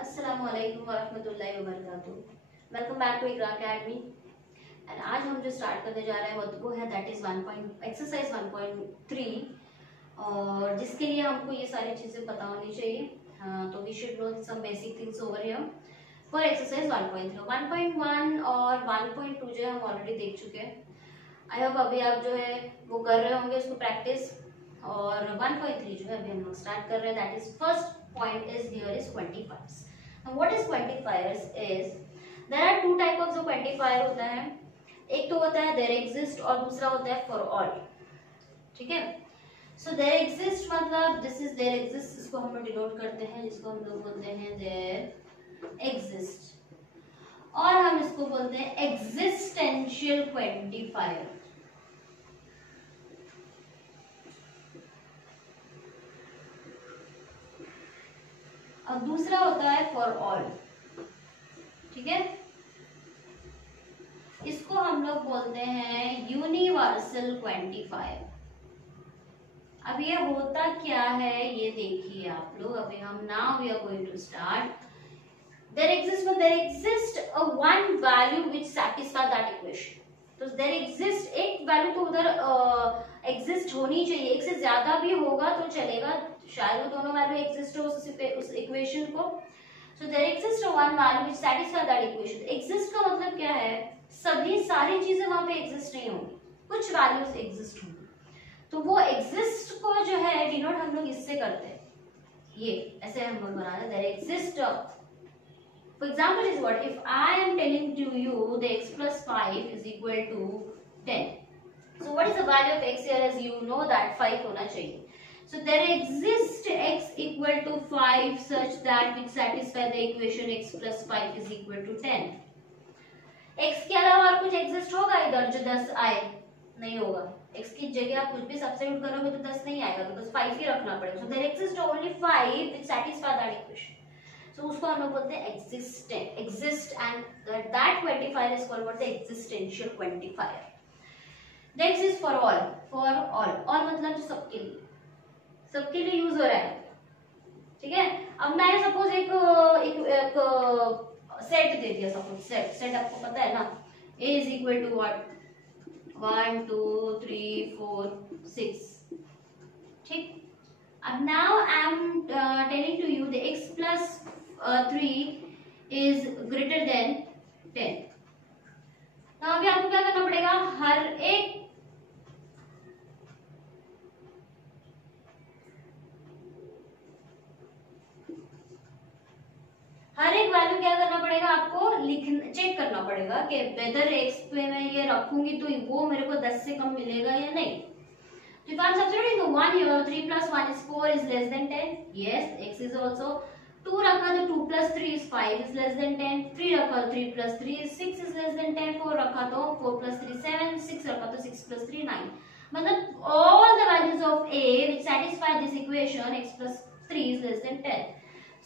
अस्सलाम वालेकुम वरहमतुल्लाहि वबरकातुहू। Welcome back to Iqra academy. And आज हम जो स्टार्ट करने जा रहे हैं वो है दैट इज एक्सरसाइज 1.3 और जिसके लिए हमको ये सारी चीज़ें पता होनी चाहिए। तो we should know some basic things over here for exercise 1.3। 1.1 और 1.2 जो है हम ऑलरेडी देख चुके हैं। आई होप अभी आप जो है वो कर रहे होंगे उसको प्रैक्टिस। और 1.3 जो है अभी हम लोग स्टार्ट कर रहे हैं। That is first point is here is quantifiers. Now what is quantifiers is there are two type of जो क्वांटिफायर होता है। एक तो होता है देयर एग्जिस्ट और दूसरा होता है फॉर ऑल। ठीक है, सो देयर एग्जिस्ट मतलब दिस इज देयर एग्जिस्ट, इसको हम लोग डिनोट करते हैं, जिसको हम लोग बोलते हैं देयर एग्जिस्ट, और हम इसको बोलते हैं एग्जिस्टेंशियल क्वांटिफायर। और दूसरा होता है फॉर ऑल। ठीक है, इसको हम लोग बोलते हैं यूनिवर्सल क्वांटिफायर। अब ये होता क्या है ये देखिए आप लोग। अभी हम now we are going to start. There exist a one value which satisfy that equation. तो देयर एग्जिस्ट एक वैल्यू तो उधर एग्जिस्ट होनी चाहिए, एक से ज्यादा भी होगा तो चलेगा, शायद वो दोनों वैल्यू एग्जिस्ट हो उस इक्वेशन को। So there exist a one value which satisfy that equation. Exist का मतलब क्या है, सभी सारी चीजें वहां पे एग्जिस्ट नहीं होंगी, कुछ वैल्यूज एग्जिस्ट होंगी। तो वो एग्जिस्ट को जो है डिनोट हम लोग इससे करते हैं, ये ऐसे हम लोग बनाते हैं। There exist for example is what if I am telling to you the x plus 5 is equal to 10. So what is the value of x here, as you know that 5 होना चाहिए. So there exists x equal to 5 such that it satisfy the equation x plus 5 is equal to 10. x के अलावा और कुछ exist होगा इधर जो 10 आए? नहीं होगा। x की जगह आप कुछ भी सब्स्टिट्यूट करोगे तो 10 नहीं आएगा, तो बस 5 ही रखना पड़ेगा। So there exists only 5 which satisfy that equation. So उसको हम लोग बोलते हैं exist and that quantifier is called what the existential quantifier. Next is for all. For all मतलब जो सबके लिए यूज हो रहा है। ठीक है, अब मैंने सपोज एक सेट दे दिया। सपोज सेट आपको पता है ना, a is equal to what 1 2 3 4 6। ठीक, अब now I am telling to you the x plus 3 is greater than 10। तो अभी आपको क्या करना पड़ेगा, हर एक वैल्यू क्या करना पड़ेगा, आपको चेक करना पड़ेगा कि वेदर x पे मैं ये रखूंगी तो वो मेरे को 10 से कम मिलेगा या नहीं। तो if I am substituting the 1 here, 3 plus 1 is 4 is less than 10. Yes, x is also 2 रखा तो 2 plus 3 is 5 is less than 10. 3 रखा तो 3 plus 3 is 6 is less than 10. 4 रखा तो 4 plus 3 7. 6 रखा तो 6 plus 3 9. मतलब all the values of a which satisfy this equation x plus 3 is less than 10.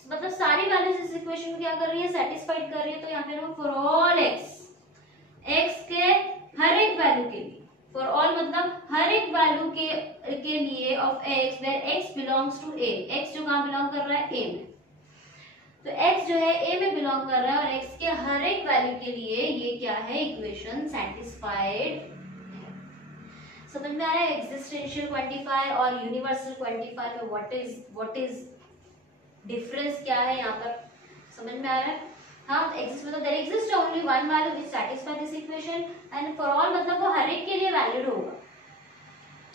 मतलब सारी वैल्यूज इस इक्वेशन को क्या कर रही है, सेटिस्फाइड कर रही है। तो यहाँ पे फॉर ऑल x के हर एक वैल्यू के लिए, फॉर ऑल मतलब हर एक वैल्यू के लिए of x where x belongs to a। x जो कहाँ बिलोंग कर रहा है, a में, तो x जो है a में बिलोंग कर रहा है और x के हर एक वैल्यू के लिए ये क्या है, इक्वेशन सेटिस्फाइड। समझ में आया एग्जिस्टेंशियल क्वांटिफायर और यूनिवर्सल क्वांटिफायर में व्हाट इज डिफरेंस क्या है यहाँ पर, समझ में आ रहा है? हाँ, एग्जिस्ट मतलब there exist only one value which satisfy this equation and for all मतलब वो हर एक के लिए वैलिड होगा।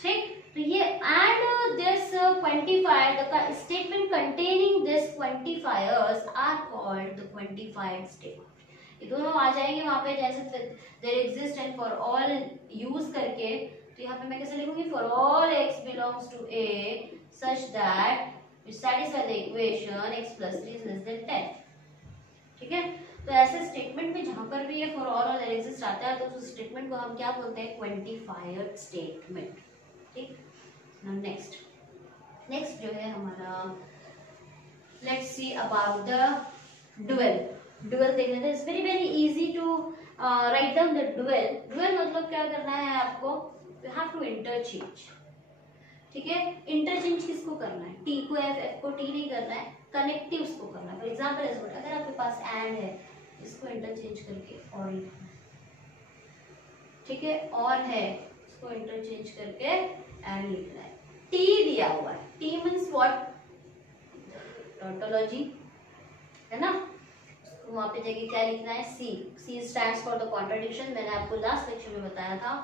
ठीक, तो ये and this quantifier the statement containing this quantifiers are called the quantified statement. ये दोनों आ जाएंगे वहां पे, जैसे there exist and for all use करके। तो यहाँ पे मैं कैसे लिखूंगी, for all x belongs to a such that which satisfy the equation x plus 3 is less than 10। ठीक है, तो ऐसे स्टेटमेंट में जहां पर भी ये फॉर ऑल और एग्जिस्ट आता है तो उस स्टेटमेंट को हम क्या बोलते हैं, क्वांटिफायर स्टेटमेंट। ठीक, नेक्स्ट जो है हमारा, let's see about the dual. Dual देख लेते हैं। It's very very easy to write down the dual. Dual मतलब क्या करना है आपको, यू हैव टू इंटरचेंज। ठीक है, इंटरचेंज किसको करना है, टी को एफ, एफ को टी नहीं करना है, कनेक्टिव उसको करना है। फॉर एग्जाम्पल अगर आपके पास एंड है, इसको इंटरचेंज करके और लिखना है, ठीक है, और है इसको इंटरचेंज करके एंड लिखना है। टी दिया हुआ है, टी मीन्स व्हाट, टोटोलॉजी है ना, वहां पे जगह क्या लिखना है, C, C stands for the contradiction, मैंने आपको लास्ट लेक्चर में बताया था।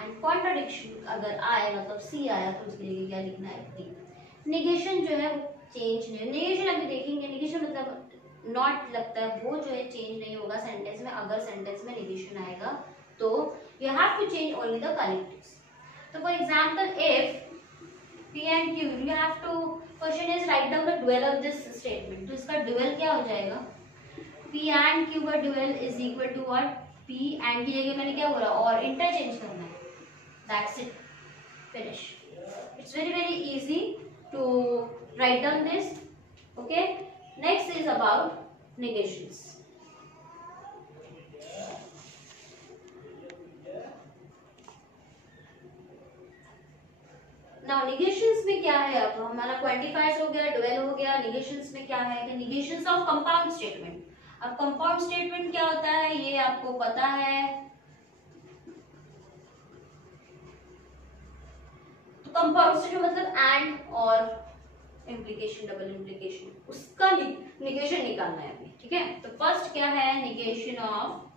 एंड कॉन्ट्रडिक्शन अगर आए मतलब सी आया तो उसके लिए क्या लिखना है, टी। निगेशन जो है वो चेंज नहीं, निगेशन अभी देखेंगे, निगेशन मतलब नॉट लगता है, वो जो है चेंज नहीं होगा सेंटेंस में। अगर सेंटेंस में निगेशन आएगा तो you have to change only the connectives. तो for example if P and Q, you have to, question is write down the dual of this statement। तो इसका dual क्या हो जाएगा, P and Q का dual is equal to what, P and की जगह मैंने क्या बोला, और इंटरचेंज करना है, that's it, finish। It's very easy to write down this, okay। Next is about negations। Now negations में क्या है, अब हमारा क्वांटिफायर्स हो गया, डुअल हो गया, निगेशंस में क्या है कि निगेशंस ऑफ कंपाउंड स्टेटमेंट। अब कंपाउंड स्टेटमेंट क्या होता है ये आपको पता है, तो कंपाउंड स्टेटमेंट मतलब एंड और इम्प्लीकेशन, डबल इम्प्लीकेशन, उसका निगेशन निकालना है हमें, ठीक है। तो फर्स्ट क्या है, negation of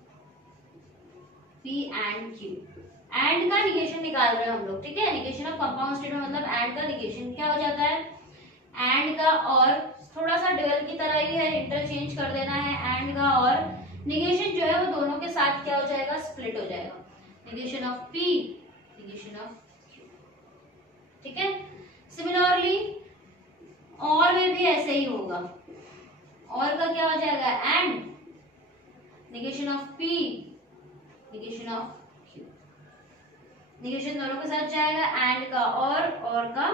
P and Q, and का निगेशन निकाल रहे हैं हम लोग, ठीक है। निगेशन ऑफ कंपाउंड स्टेटमेंट मतलब एंड का निगेशन क्या हो जाता है, एंड का और थोड़ा सा डुअल की तरह ही है, इंटरचेंज कर देना है एंड का और निगेशन जो है वो दोनों के साथ क्या हो जाएगा, स्प्लिट हो जाएगा। Negation of P, negation of Q, ठीक है। सिमिलरली और में भी ऐसे ही होगा, और का क्या हो जाएगा, and, negation of P, negation of Q, negation दोनों के साथ जाएगा, एंड का और का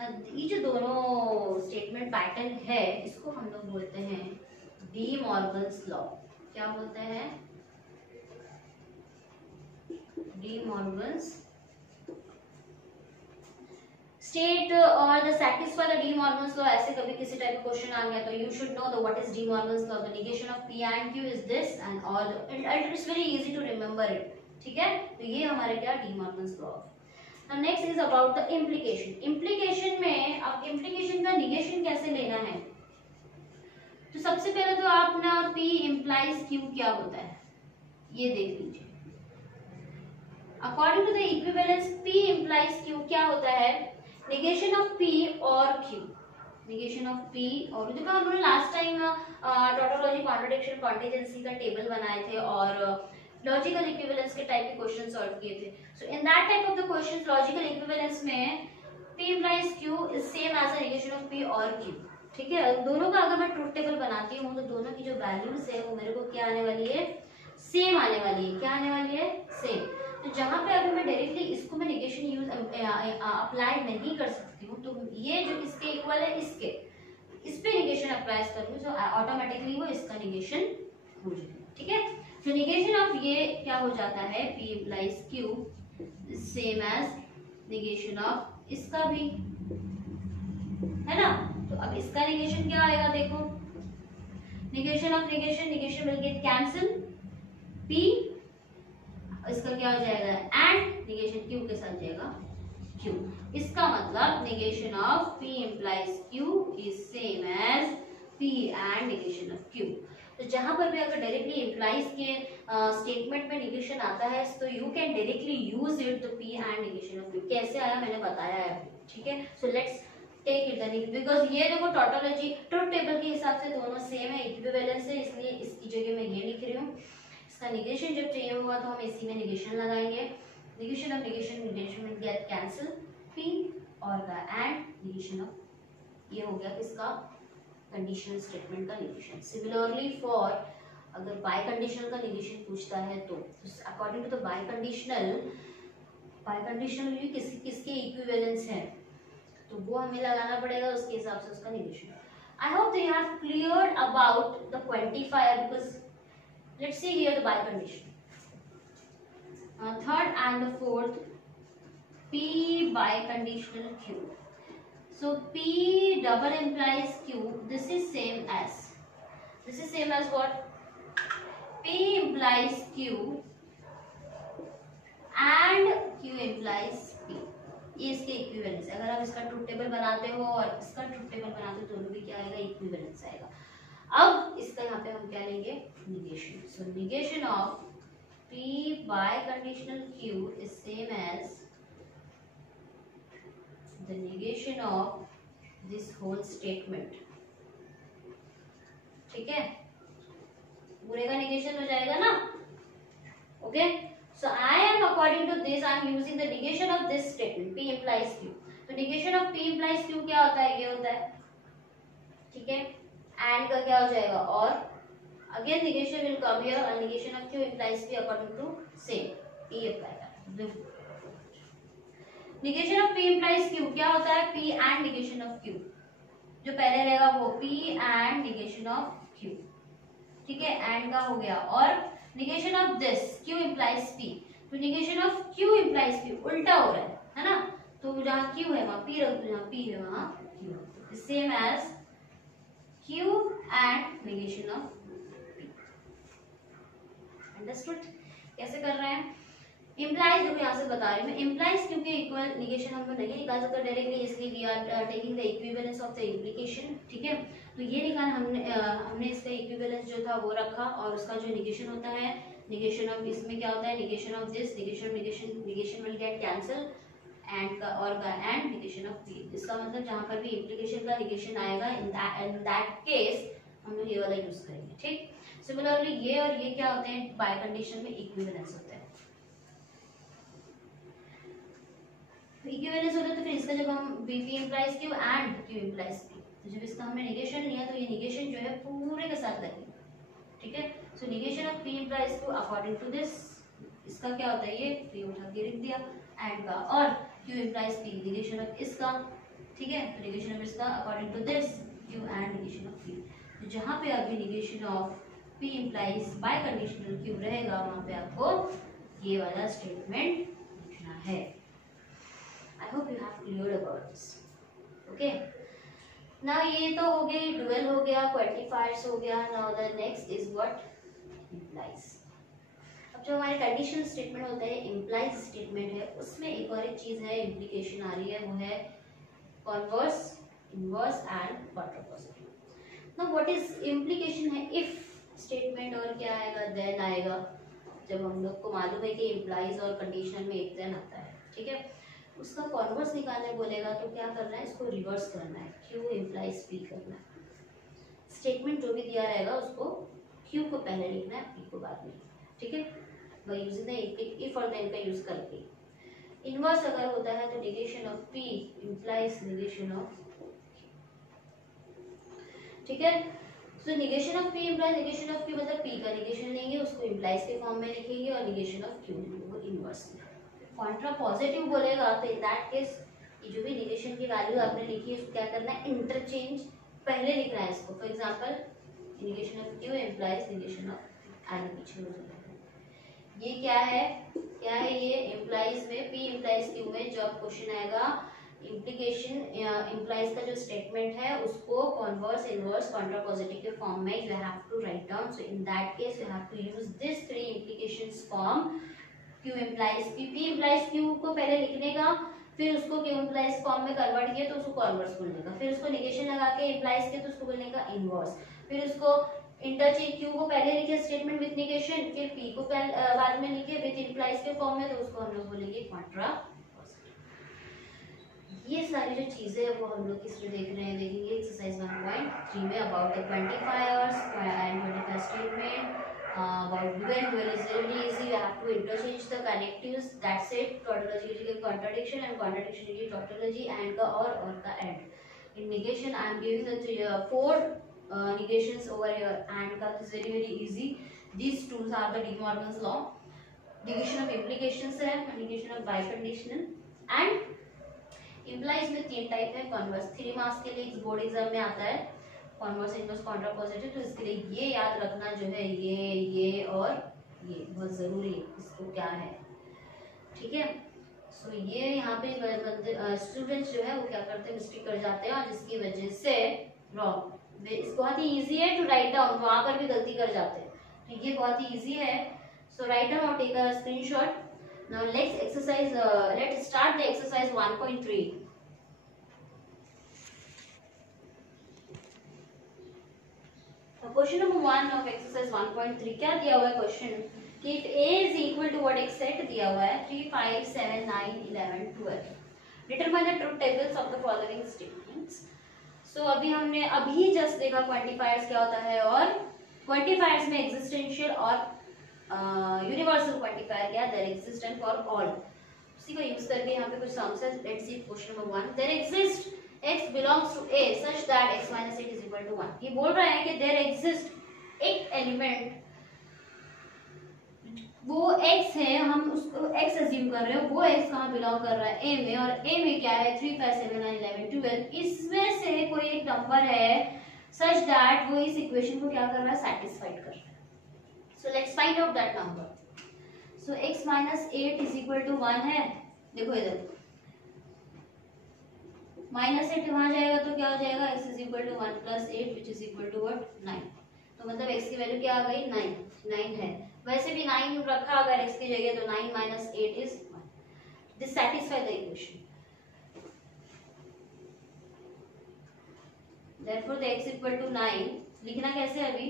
एंड। ये जो दोनों स्टेटमेंट पैटर्न है इसको हम लोग बोलते हैं डी मॉर्गन्स लॉ। क्या बोलते हैं, डी मॉर्गन्स स्टेट और the satisfy the De Morgan's law. ऐसे कभी किसी टाइप का क्वेश्चन आ गया तो you should know the what is De Morgan's law. The negation of P and Q is this and all, it is very easy to remember it, ठीक है। तो ये हमारे क्या, De Morgan's law. Now next is about the implication. Implication में अब implication का negation कैसे लेना है, तो सबसे पहले तो आप ना P implies Q क्या होता है ये देख लीजिए। According to the equivalence P implies Q क्या होता है, निगेशन ऑफ P और Q, निगेशन ऑफ P और, देखो हम लोग last time tautology, contradiction, contingency का टेबल बनाए थे और लॉजिकल इक्विवेलेंस के टाइप के क्वेश्चन सॉल्व किए थे। So in that type of the questions logical equivalence में P implies Q is same as the negation of P और Q, ठीक है। दोनों का अगर मैं ट्रूथ टेबल बनाती हूँ तो दोनों की जो वैल्यूज है वो मेरे को क्या आने वाली है, सेम आने वाली है। क्या आने वाली है, सेम। तो जहां पे अगर मैं डायरेक्टली इसको मैं निगेशन यूज अप्लाई नहीं कर सकती हूँ, तो ये जो इसके इक्वल है इसके, इस पे निगेशन अप्लाई करूँ तो ऑटोमेटिकली वो इसका निगेशन हो जाएगा, ठीक है। तो निगेशन ऑफ ये क्या हो जाता है, P implies Q same as negation of इसका भी, है ना। तो अब इसका निगेशन क्या आएगा, देखो negation of negation, negation will get cancel, P इसका क्या हो जाएगा, एंड निगेशन Q के साथ जाएगा Q। इसका मतलब negation of P implies Q is same as P and negation of Q। तो जहां पर भी अगर डायरेक्टली इम्प्लाइज के स्टेटमेंट में निगेशन आता है तो you can directly use it the P and negation of Q। कैसे आया मैंने बताया है, ठीक है। So let's take it the, because ये देखो टोटोलॉजी ट्रुथ टेबल के हिसाब से दोनों सेम है, इक्विवेलेंस है, इसलिए इसकी जगह मैं ये लिख रही हूँ। इसका निगेशन जब चाहिए होगा तो हम इसी में निगेशन लगाएंगे, negation of negation, negation will get cancel, P और का एंड निगेशन ऑफ, ये हो गया किसका, कंडीशनल स्टेटमेंट का निगेशन। सिमिलरली फॉर अगर बाय कंडीशनल का निगेशन पूछता है तो according to the biconditional भी किसके इक्विवेलेंस है तो वो हमें लगाना पड़ेगा, उसके हिसाब से उसका negation. I hope they have cleared about the quantifier, because let's see here the bi condition, third and the fourth P biconditional Q. So P double implies Q. This is same as what? P implies Q and Q implies P. ये इसके equivalence है। अगर आप इसका truth table बनाते हो और इसका ट्रूथ टेबल बनाते हो, दोनों भी क्या आएगा? इक्विवेलेंस आएगा। अब इसका यहाँ पे हम क्या लेंगे? Negation. So negation of P biconditional Q is same as the negation of this whole statement। ठीक है, पूरे का निगेशन हो जाएगा ना? Okay, so I am according to this I am using the negation of this statement P implies Q। तो negation of P implies Q क्या होता है? ये होता है, ठीक है, and का क्या हो जाएगा? और again negation will come here and negation of Q implies P according to same P apply करें। negation of P implies Q क्या होता है? P and negation of Q। जो पहले रहेगा वो P and negation of Q, ठीक है, and का हो गया। और negation of this Q implies P, तो negation of Q implies P उल्टा हो रहा है ना? तो जहाँ Q है वहाँ P रख दो, जहाँ P है वहाँ Q। Same as Q and negation of P। Understood? कैसे कर रहे हैं? इम्प्लाइज, देखो यहाँ से बता रही हूँ मैं, इम्प्लाइज क्योंकि इक्वल निगेशन हम लोग नहीं निकाल सकते डायरेक्टली, इसलिए we are taking the equivalence of the implication. ठीक है, तो ये निकाल हमने इसका इक्विवेलेंस जो था वो रखा, और उसका जो निगेशन होता है, निगेशन ऑफ इसमें क्या होता है? Negation of this, negation will get cancel, and का और का एंड निगेशन ऑफ पी। इसका मतलब जहाँ पर भी इम्प्लीकेशन का निगेशन आएगा इन दैट केस हम लोग ये वाला यूज करेंगे। ठीक, सिमिलरली ये और ये क्या होते हैं? बाय कंडीशन में इक्विवेलेंस होते हैं। इक्विवेलेंस होता है तो फिर इसका जब हम P implies Q and Q implies P, तो जब इसका हमने निगेशन लिया तो ये निगेशन जो है पूरे के साथ लगेगा। ठीक है, so negation of P implies Q according to this, इसका क्या होता है? ये P उठा के लिख दिया एंड का, और Q implies P negation of इसका। ठीक है, तो निगेशन ऑफ इसका according to this Q and negation of P। तो जहाँ पे अभी negation of P implies biconditional Q रहेगा, वहाँ पे आपको ये वाला स्टेटमेंट लिखना है। I hope you have cleared about this. Okay. Now ये तो हो गई, dual हो गया, quantifiers हो गया। Now the next is what? Implies। अब जो हमारे conditional statement होता है, implies statement है, उसमें एक और एक चीज है, implication आ रही है, वो है converse, inverse and contrapositive। Now what is implication है? If statement और क्या आएगा? Then आएगा। जब हम लोग को मालूम है कि implies और conditional में एक then आता है, ठीक है, उसका कॉन्वर्स निकालने बोलेगा तो क्या करना है? इसको रिवर्स करना है, Q implies P करना है। स्टेटमेंट जो भी दिया रहेगा उसको Q को पहले लिखना है, P को बाद में लिखना है। ठीक है, बाय यूजिंग द इफ और देन का यूज करके। इनवर्स अगर होता है तो negation of P implies negation of Q। ठीक है, so negation of P implies negation of Q, मतलब P का निगेशन लेंगे, उसको इम्प्लाइज के फॉर्म में लिखेंगे, और निगेशन ऑफ Q वो इनवर्स में। कॉन्ट्रा पॉजिटिव बोलेगा तो इन दैट केस ये जो भी निगेशन की वैल्यू आपने लिखी है उसको क्या करना है? इंटरचेंज पहले लिखना है इसको। For example negation of Q implies negation of आगे पीछे हो जाएगा। ये क्या है? ये implies में P implies Q में जब क्वेश्चन आएगा इम्प्लीकेशन implies का जो स्टेटमेंट है उसको कॉन्वर्स, इनवर्स, कॉन्ट्रा पॉजिटिव के फॉर्म में you have to write down. So in that case you have to use this three implications form. Q implies P, P implies Q को पहले लिखने का, फिर उसको Q implies फॉर्म में convert किया तो उसको कॉन्वर्स बोलने का, फिर उसको निगेशन लगा के implies के तो उसको बोलने का इनवर्स, फिर उसको इंटरचेंज Q को पहले लिखे स्टेटमेंट विद निगेशन, फिर P को बाद में लिखे विद implies के फॉर्म में, तो उसको हम लोग बोलेंगे कॉन्ट्रा। ये सारी जो चीजें हैं वो हम लोग इसमें देख रहे हैं, देखेंगे एक्सरसाइज 1.3 में about the quantifiers and quantifier statement. About dual is really easy. You have to interchange the connectives. That's it. Tautology is contradiction and contradiction is tautology, and का और का and. In negation, I am giving the four negations over here. And का is very easy. These tools are the De Morgan's law. Negation of implications है, negation of biconditional, and implies में तीन type है। Converse 3 marks के लिए board exam में आता है, कॉन्वर्स, इनवर्स, कॉन्ट्रा पॉजिटिव। तो इसके लिए ये याद रखना जो है, ये और ये बहुत जरूरी है, इसको क्या है। ठीक है, सो ये यहाँ पे स्टूडेंट्स जो है वो क्या करते हैं, मिस्टेक कर जाते हैं और जिसकी वजह से रॉन्ग। इस बहुत ही इजी है टू राइट डाउन, वहां पर भी गलती कर जाते हैं, तो ये बहुत ही इजी है। सो राइट डाउन और take a screenshot. Now let's exercise, let's start the exercise 1.3। Question number 1 of exercise 1.3 क्या दिया हुआ है क्वेश्चन कि if a is equal to what, एक सेट दिया हुआ है 3 5 7 9 11 12, determine the truth tables of the following statements. So अभी हमने जस्ट देखा क्वांटिफायर्स क्या होता है, और क्वांटिफायर्स में एग्जिस्टेंशियल और यूनिवर्सल क्वांटिफायर क्या, देयर एग्जिस्ट फॉर ऑल। उसी का यूज करके यहाँ पे कुछ सम्स है। Let's see question number 1। There exist x belongs to a such that x minus 8 is equal to 1। ये बोल रहा है कि there exist एक एलिमेंट, वो x है, हम उसको x अज्यूम कर रहे हैं, वो x कहाँ बिलोंग कर रहा है, a में, और a में क्या है 3 5 7 9 11 12, इसमें से कोई एक नंबर है such that वो इस इक्वेशन को क्या कर रहा है, सेटिस्फाइड कर रहा है। so let's find out that number। so x minus 8 is equal to 1 है, देखो इधर माइनस 8 वहां जाएगा तो क्या हो जाएगा, x is equal to 1 plus 8 which is equal to what, 9। तो मतलब x की वैल्यू क्या आ गई, 9 है। वैसे भी 9 रखा अगर x की जगह तो 9 minus 8 is 1। This satisfy the equation. Therefore the x equal to 9 लिखना कैसे अभी,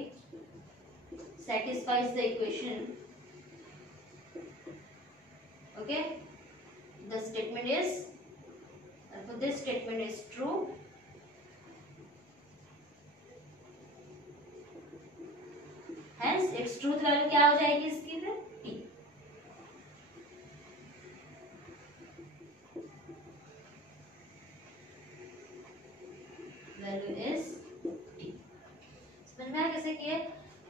satisfies the equation। okay, the statement is, so this statement is true। hence its truth value क्या हो जाएगी इसकी फिर, t। value is t। समझ में आया कैसे किए।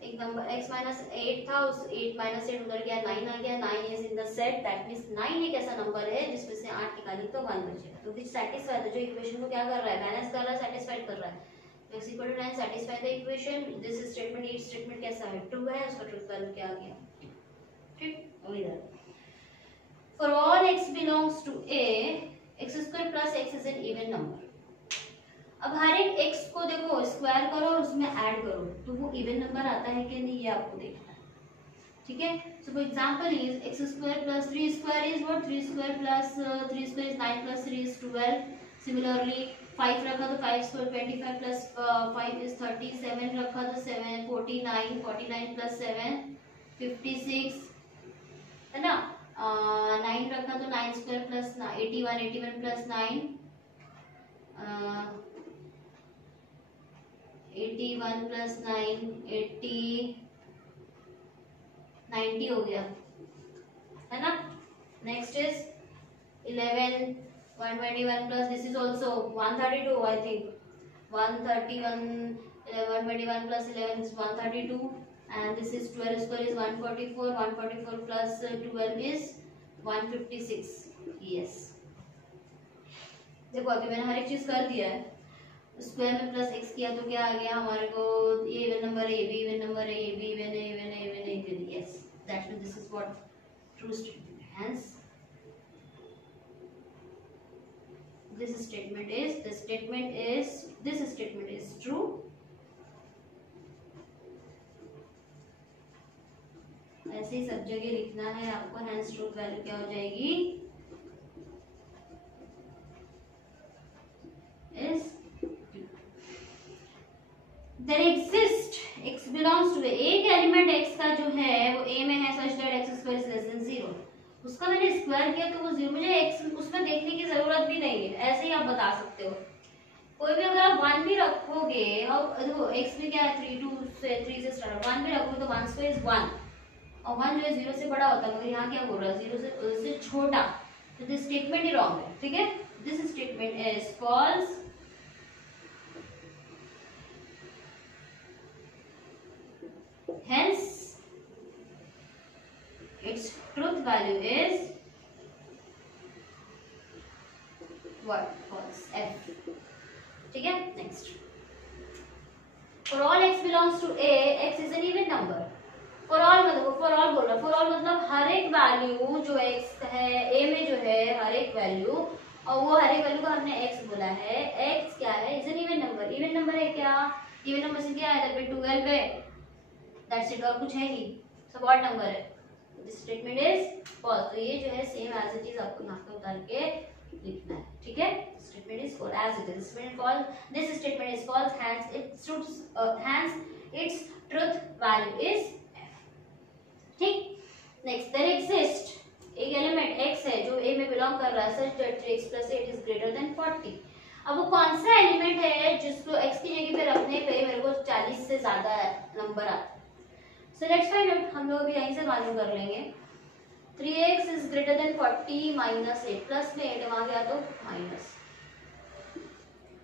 एक नंबर x माइनस 8 था, उस 8 माइनस 8 उधर गया, 9 आ गया, 9 is in the set, that means 9 एक ऐसा नंबर है जिसमें से 8 निकालें तो 1 बचेगा। तो दिस सैटिस्फाई द, जो इक्वेशन को क्या कर रहा है, बैलेंस कर रहा है, सेटिस्फाइड कर रहा है। तो x equal to 9 satisfy the equation. This statement, ये स्टेटमेंट कैसा है, ट्रू है, उसका ट्रूथ वैल्यू क्या आ गया, ठीक। और इधर for all x belongs to a, x² plus x is an even number. अब हर एक x को देखो स्क्वायर करो और उसमें ऐड करो तो वो इवन नंबर आता है कि नहीं, ये आपको देखना है, ठीक है। So for example is x² plus 3² is what, 3² plus 3² is 9 plus 3 is 12। Similarly 5 रखा तो 5² 25 प्लस 5 इज 30, 7 रखा तो 7 49, 49 प्लस 7 56 है ना। 9 रखा तो 9² प्लस 81, 81 प्लस 9 81 प्लस 9 80 90 हो गया है ना। Next is 11 121 plus this is also 132 I think 131 121 plus 11 is 132 and this is 12 square is 144 144 plus 12 is 156। yes देखो अभी मैंने हर एक चीज कर दिया है। स्क्वायर में प्लस x किया तो क्या आ गया हमारे को, ये इवन नंबर है, ये भी इवन नंबर है, ये भी इवन है, इवन है, इवन है, even. Yes that means this is what, true statement. Hence this statement is true। ऐसे ही सब जगह लिखना है आपको। हेंस ट्रूथ वैल्यू क्या हो जाएगी, is there exist x belongs to a, एक एलिमेंट x का जो है वो a में है such that x² is less than 0। उसका मैंने स्क्वायर किया तो वो 0, मुझे x उसमें देखने की जरूरत भी नहीं है, ऐसे ही आप बता सकते हो। कोई भी अगर आप 1 भी रखोगे, और देखो x में क्या है 3 से स्टार्ट, 1 भी रखोगे तो 1² is 1 और 1 जो है 0 से बड़ा होता है, मगर यहाँ क्या बोल रहा है 0 से छोटा, तो दिस स्टेटमेंट ही रॉन्ग है, ठीक है। This statement is false. Hence, its truth value is what? False. F. ठीक है। Next. For all x belongs to a, x is an even number. For all मतलब फॉर ऑल बोल रहा है, for all मतलब हर एक वैल्यू जो x है a में जो है हर एक वैल्यू, और वो हर एक वैल्यू को हमने x बोला है। x क्या है, is an even number, even number है क्या, इवन नंबर से क्या है, दैट 12 है, दैट्स इट, और कुछ है ही, सब ऑड नंबर है। This statement is false. तो ये जो है सेम एज इट इज आपको यहाँ पे उतार के लिखना है, ठीक है। Statement is false as it is, statement false, this statement is false, hence its truth value is f, ठीक। नेक्स्ट, देयर एग्जिस्ट एक एलिमेंट x है जो a में बिलोंग कर रहा है, such that 3x + 8 is greater than 40। अब वो कौन सा एलिमेंट है जिसको x की जगह पे रखने पे मेरे को 40 से ज्यादा नंबर आता है। सो लेट्स फाइंड आउट, हम लोग अभी यहीं से मालूम कर लेंगे। 3x is greater than 40 minus 8, plus में 8 वहां गया तो माइनस,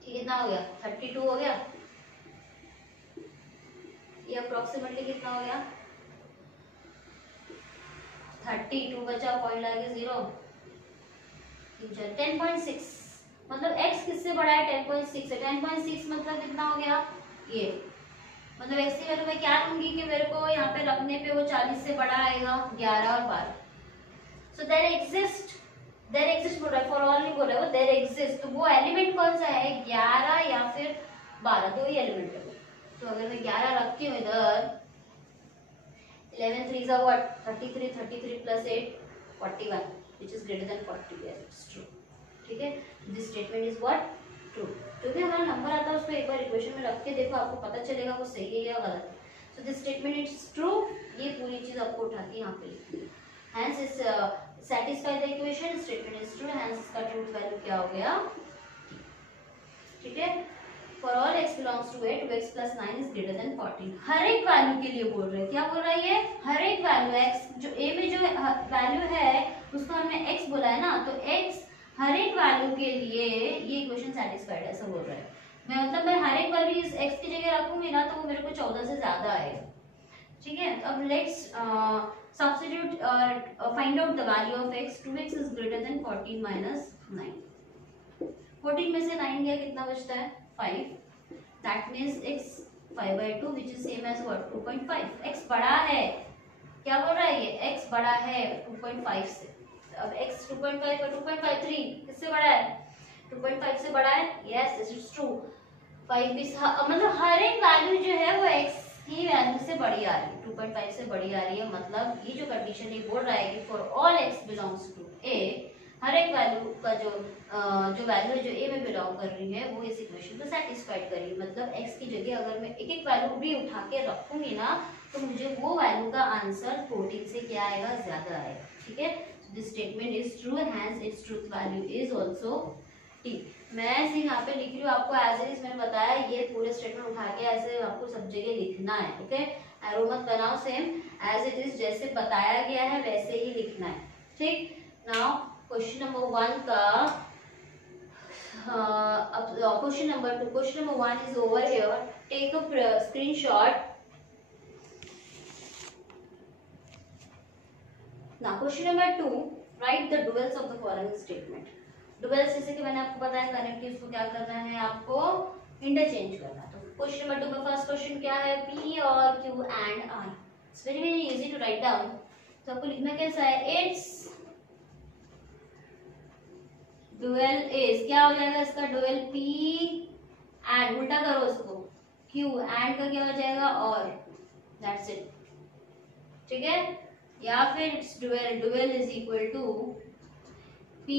ठीक, कितना हो गया 32 हो गया। ये अप्रोक्सीमेटली कितना हो गया 32 बचा, पॉइंट लगे 0, 10.6, मतलब x किससे बड़ा है 10.6 है। 10.6 मतलब कितना हो गया, ये मतलब x की वैल्यू मैं क्या लूंगी कि मेरे को यहाँ पे रखने पे वो 40 से बड़ा आएगा, 11 और 12। सो देयर एग्जिस्ट बोल रहा है, फॉर ऑल नहीं बोल रहा है वो, देयर एग्जिस्ट, तो वो एलिमेंट कौन सा है 11 या फिर 12, दो ही एलिमेंट है। तो अगर मैं 11 रखती हूँ इधर, 11 3s are what 33, 33 plus 8 41, which is greater than 40, yes it's true, ठीक है। this statement is what true, जो भी हमारा नंबर आता है उसको एक बार इक्वेशन में रख के देखो, आपको पता चलेगा वो सही है या गलत है। so this statement is true, ये पूरी चीज आपको उठा के यहाँ पे लिखनी है। hence is satisfy the equation, statement is true, hence इसका truth value क्या हो गया, ठीक है। For all x belongs to a, 2x plus 9 is greater than 14। हर एक वैल्यू के लिए बोल रहे हैं, क्या बोल रहा है ये, हर एक वैल्यू x जो a में जो वैल्यू है उसको हमने x बोला है ना, तो x हर एक वैल्यू के लिए ये इक्वेशन सेटिस्फाइड है, ऐसा बोल रहा है। मैं मतलब मैं हर एक वैल्यू इस x की जगह रखूंगी ना तो वो मेरे को 14 से ज्यादा आएगा, ठीक है। अब let's substitute find out the value of x, 2x is greater then 14 minus 9। 14 में से 9 गया, कितना बचता है 5, that means x 5/2 which is same as what 2.5। x बड़ा है, क्या बोल रहा है ये, x बड़ा है 2.5 से। अब x 2.5 और 2.53 किससे बड़ा है, 2.5 से बड़ा है, yes this is true। 5 भी मतलब हर एक वैल्यू जो है वो x की वैल्यू से बड़ी आ रही है, 2.5 से बड़ी आ रही है। मतलब ये जो कंडीशन ये बोल रहा है कि for all x belongs to a, हर एक वैल्यू का जो वैल्यू है जो a में बिलोंग कर रही है वो इस इक्वेशन को सेटिस्फाइड करेगी। मतलब x की जगह अगर मैं एक एक वैल्यू भी उठा के रखूंगी ना तो मुझे वो वैल्यू का आंसर 14 से क्या आएगा, ज्यादा आएगा, ठीक है। This statement is true, hence its truth value is also t। मैं ऐसे यहाँ पे लिख रही हूँ, आपको एज इट इज मैंने बताया ये पूरे स्टेटमेंट उठा के ऐसे आपको सब जगह लिखना है, ओके। एरो मत बनाओ, सेम एज इट इज जैसे बताया गया है वैसे ही लिखना है, ठीक। नाउ क्वेश्चन नंबर 1 का question number 2, question number 1 is over here, take a screenshot। now question number 2, write the duals of the following statement। duals जैसे कि मैंने आपको बताया कनेक्टिव्स को क्या करना है, आपको इंटरचेंज करना। तो क्वेश्चन नंबर 2 का फर्स्ट क्वेश्चन क्या है, p और q and r, it's very very easy to write down. तो आपको लिखना कैसा है, इट्स डुअल इज, क्या हो जाएगा इसका डुअल, p एंड उल्टा करो उसको, q एंड का क्या हो जाएगा और, दैट्स इट, ठीक है। या फिर its dual is equal to p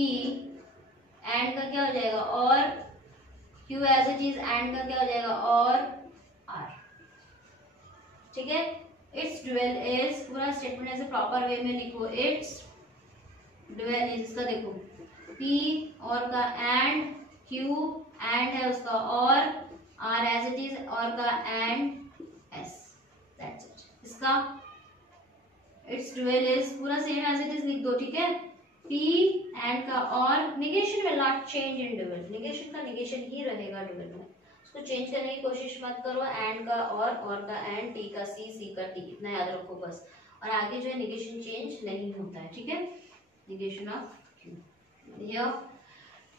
and का क्या हो जाएगा और, q as it is and का क्या हो जाएगा और r, ठीक है। इट्स डुअल इज, पूरा स्टेटमेंट ऐसे प्रॉपर वे में लिखो, इट्स डुअल इज, इसका देखो p और का एंड, q एंड है उसका और, r एज इट इज और का एंड s, दैट्स इट। इसका इट्स डुअल इज पूरा सेम एज इट इज लिख दो, ठीक है। p एंड का और, negation will not change in dual, negation का निगेशन ही रहेगा डुअल में, उसको चेंज करने की कोशिश मत करो। एंड का और का एंड, t का c, c का t, इतना याद रखो बस। और आगे जो है निगेशन चेंज नहीं होता है, ठीक है। Negation of here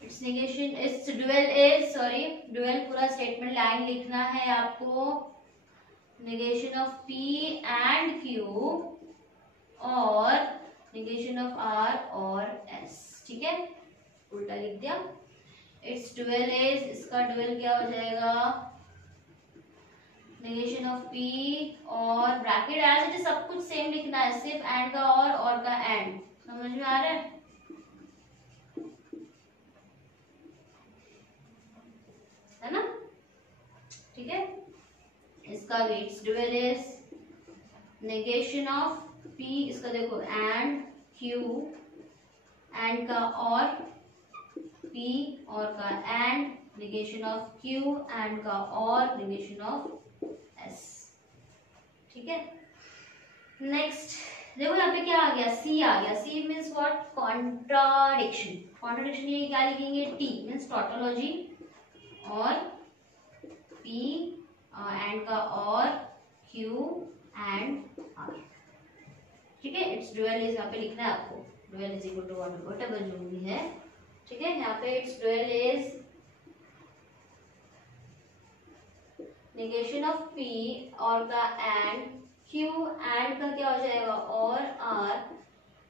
its negation, its dual is, sorry, dual पूरा स्टेटमेंट लाइन लिखना है आपको। negation of P and Q और negation of R और S, ठीक है, उल्टा लिख दिया। इट्स डुअल इज, इसका डुअल क्या हो जाएगा, नेगेशन ऑफ P और ब्रैकेट एज इट इज सब कुछ सेम लिखना है, सिर्फ एंड का और का एंड, समझ में आ रहा है ना, ठीक है। इसका it's dual is negation of P, इसका देखो एंड Q, एंड का और P और का and, negation of Q and का और, नेगेशन ऑफ S, ठीक है। नेक्स्ट देखो यहाँ पे क्या आ गया, C आ गया। C means what, contradiction. Contradiction के लिए क्या लिखेंगे, T मीन्स टॉटोलॉजी और P एंड का और, Q एंड R, ठीक है। इट्स डुअल इज यहाँ पे लिखना है आपको, dual is equal to whatever जो भी है, ठीक है। यहाँ पे its dual is negation of P और का एंड, Q एंड का क्या हो जाएगा और R,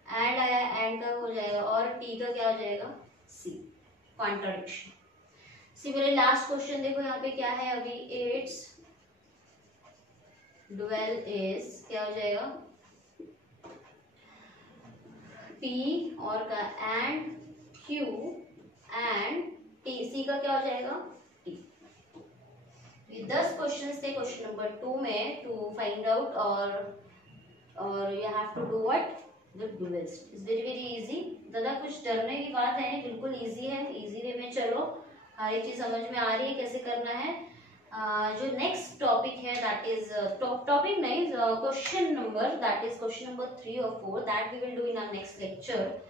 एंड आया एंड का हो जाएगा और T का क्या हो जाएगा C, contradiction. Similarly last question देखो यहाँ पे क्या है अभी, इट्स डुअल इज क्या हो जाएगा, P और का and, Q and T, C का क्या हो जाएगा T। ये 10 क्वेश्चंस थे क्वेश्चन नंबर 2 में, टू फाइंड आउट और you have to do what, the duals. It's very very easy, ज़्यादा कुछ डरने की बात है, बिल्कुल इजी है, इजी वे में चलो, हर एक चीज समझ में आ रही है कैसे करना है। जो नेक्स्ट टॉपिक है दैट इज टॉपिक नहीं, question number, that is question number 3 और 4, that we will do in our next lecture.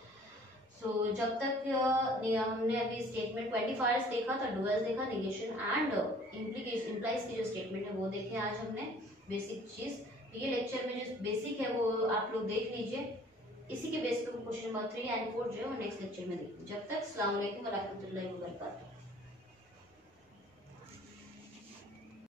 So जब तक हमने अभी स्टेटमेंट 25 देखा था, डुअल्स देखा, नेगेशन एंड इम्प्लीकेशन, इम्प्लाइज की जो स्टेटमेंट है वो देखे आज हमने, बेसिक चीज। ये लेक्चर में जो बेसिक है वो आप लोग देख लीजिए, इसी के बेस पे क्वेश्चन नंबर 3 एंड 4 जो है वो नेक्स्ट लेक्चर में देखिए। जब तक अस्सलाम वालेकुम व रहमतुल्लाहि व बरकातहू।